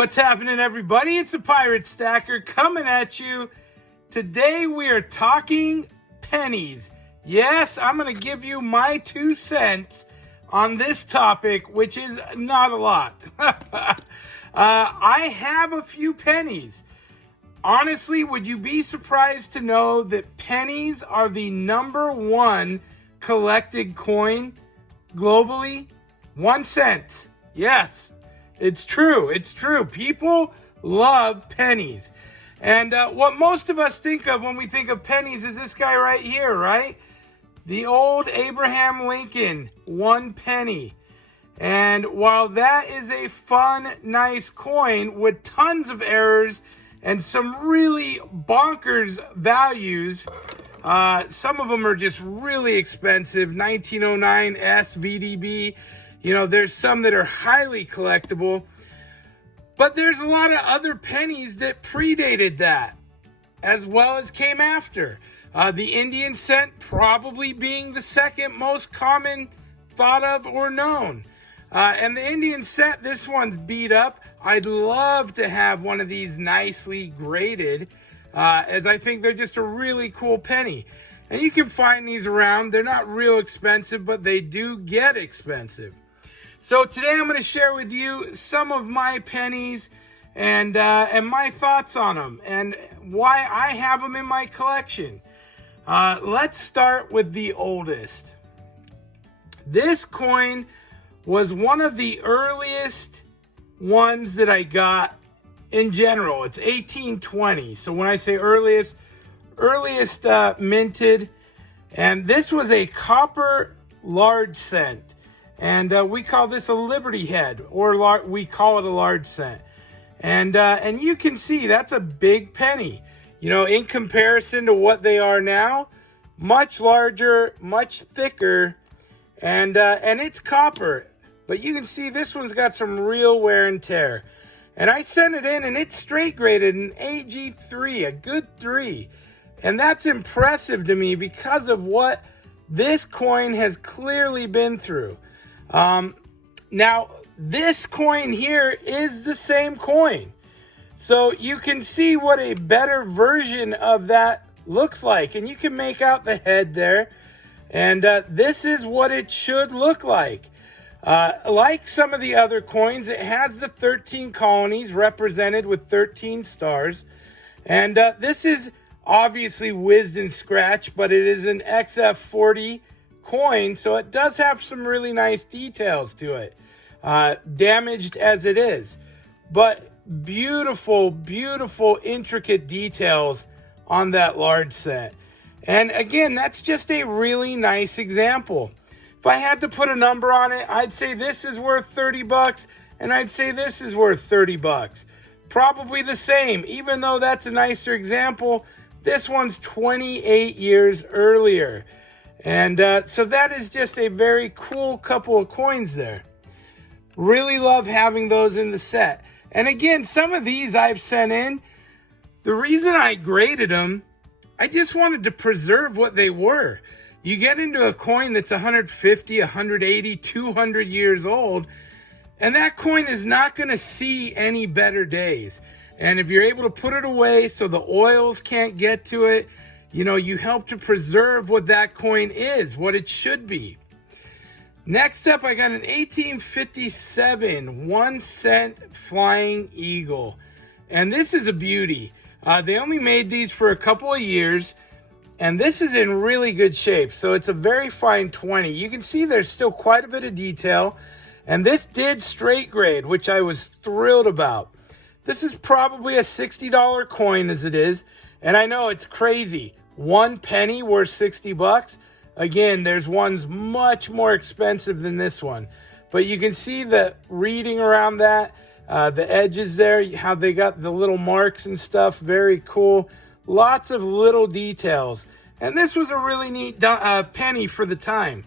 What's happening, everybody? It's the Pirate Stacker coming at you. Today we are talking pennies. Yes, I'm going to give you my 2 cents on this topic, which is not a lot. I have a few pennies. Honestly, would you be surprised to know that pennies are the #1 collected coin globally? 1 cent. Yes. It's true. It's true. People love pennies. And what most of us think of when we think of pennies is this guy right here, right? The old Abraham Lincoln 1 penny. And while that is a fun, nice coin with tons of errors and some really bonkers values, some of them are just really expensive. 1909 SVDB. You know, there's some that are highly collectible, but there's a lot of other pennies that predated that, as well as came after. The Indian cent probably being the second most common thought of or known. And the Indian cent, this one's beat up. I'd love to have one of these nicely graded, as I think they're just a really cool penny. And you can find these around. They're not real expensive, but they do get expensive. So today I'm going to share with you some of my pennies and my thoughts on them and why I have them in my collection. Let's start with the oldest. This coin was one of the earliest ones that I got in general. It's 1820. So when I say earliest minted, and this was a copper large cent. And we call this a Liberty Head, or we call it a large cent. And you can see that's a big penny. You know, in comparison to what they are now, much larger, much thicker, and it's copper. But you can see this one's got some real wear and tear. And I sent it in, and it's straight graded an AG3, a good 3. And that's impressive to me because of what this coin has clearly been through. Now, this coin here is the same coin. So you can see what a better version of that looks like. And you can make out the head there. And this is what it should look like. Like some of the other coins, it has the 13 colonies represented with 13 stars. And this is obviously whizzed and scratched, but it is an XF40 coin, so it does have some really nice details to it, damaged as it is, but beautiful intricate details on that large cent. And again, that's just a really nice example. If I had to put a number on it, I'd say this is worth 30 bucks, and I'd say this is worth 30 bucks. Probably the same, even though that's a nicer example. This one's 28 years earlier. And so that is just a very cool couple of coins there. Really love having those in the set. And again, some of these I've sent in. The reason I graded them, I just wanted to preserve what they were. You get into a coin that's 150, 180, 200 years old, and that coin is not going to see any better days. And if you're able to put it away so the oils can't get to it, you know, you help to preserve what that coin is, what it should be. Next up, I got an 1857 1 cent Flying Eagle. And this is a beauty. They only made these for a couple of years, and this is in really good shape. So it's a very fine 20. You can see there's still quite a bit of detail. And this did straight grade, which I was thrilled about. This is probably a $60 coin as it is. And I know it's crazy. 1 penny worth 60 bucks. Again, there's ones much more expensive than this one. But you can see the reading around that, the edges there, how they got the little marks and stuff. Very cool. Lots of little details. And this was a really neat penny for the time.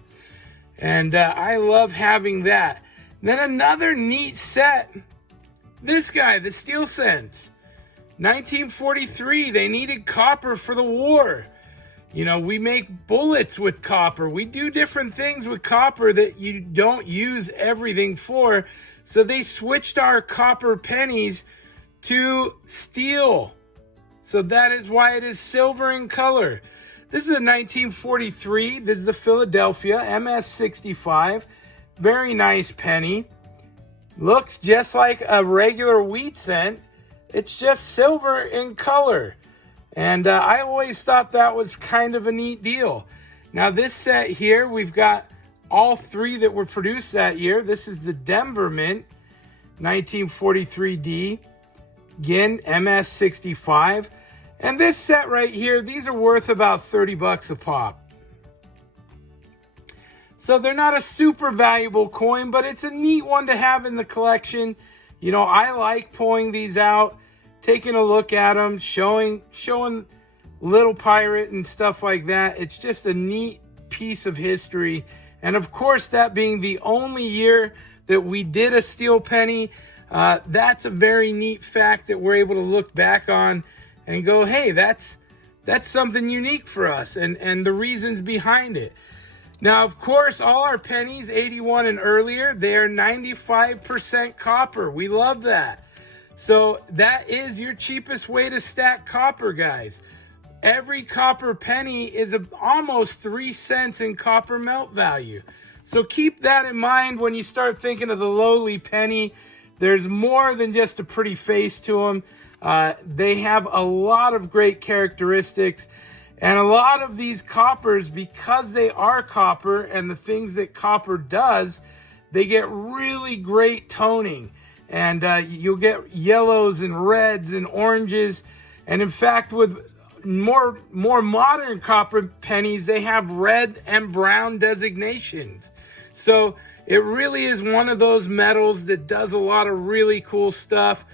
And I love having that. Then another neat set. This guy, the steel cents. 1943, they needed copper for the war. You know, we make bullets with copper. We do different things with copper that you don't use everything for. So they switched our copper pennies to steel. So that is why it is silver in color. This is a 1943. This is the Philadelphia MS65. Very nice penny. Looks just like a regular wheat cent. It's just silver in color. And I always thought that was kind of a neat deal. Now this set here, we've got all three that were produced that year. This is the Denver Mint, 1943D. Again, MS65. And this set right here, these are worth about 30 bucks a pop. So they're not a super valuable coin, but it's a neat one to have in the collection. You know, I like pulling these out, taking a look at them, showing Little Pirate and stuff like that. It's just a neat piece of history. And of course, that being the only year that we did a steel penny, that's a very neat fact that we're able to look back on and go, hey, that's something unique for us, and the reasons behind it. Now, of course, all our pennies, 81 and earlier, they are 95% copper. We love that. So that is your cheapest way to stack copper, guys. Every copper penny is almost 3 cents in copper melt value. So keep that in mind when you start thinking of the lowly penny. There's more than just a pretty face to them. They have a lot of great characteristics. And a lot of these coppers, because they are copper and the things that copper does, they get really great toning. And you'll get yellows and reds and oranges. And in fact, with more modern copper pennies, they have red and brown designations. So it really is one of those metals that does a lot of really cool stuff.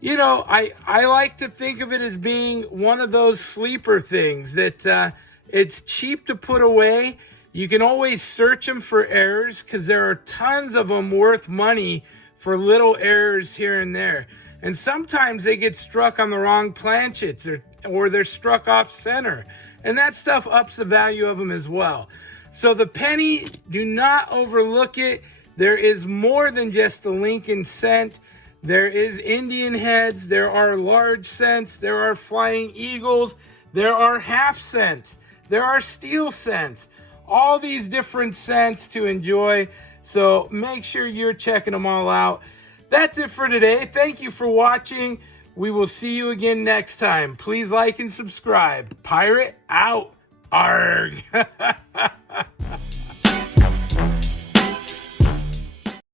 You know, I like to think of it as being one of those sleeper things that it's cheap to put away. You can always search them for errors because there are tons of them worth money for little errors here and there. And sometimes they get struck on the wrong planchets or they're struck off center. And that stuff ups the value of them as well. So the penny, do not overlook it. There is more than just the Lincoln cent. There is Indian heads, there are large cents, there are flying eagles, there are half cents, there are steel cents, all these different cents to enjoy. So make sure you're checking them all out. That's it for today. Thank you for watching. We will see you again next time. Please like and subscribe. Pirate out. Arg.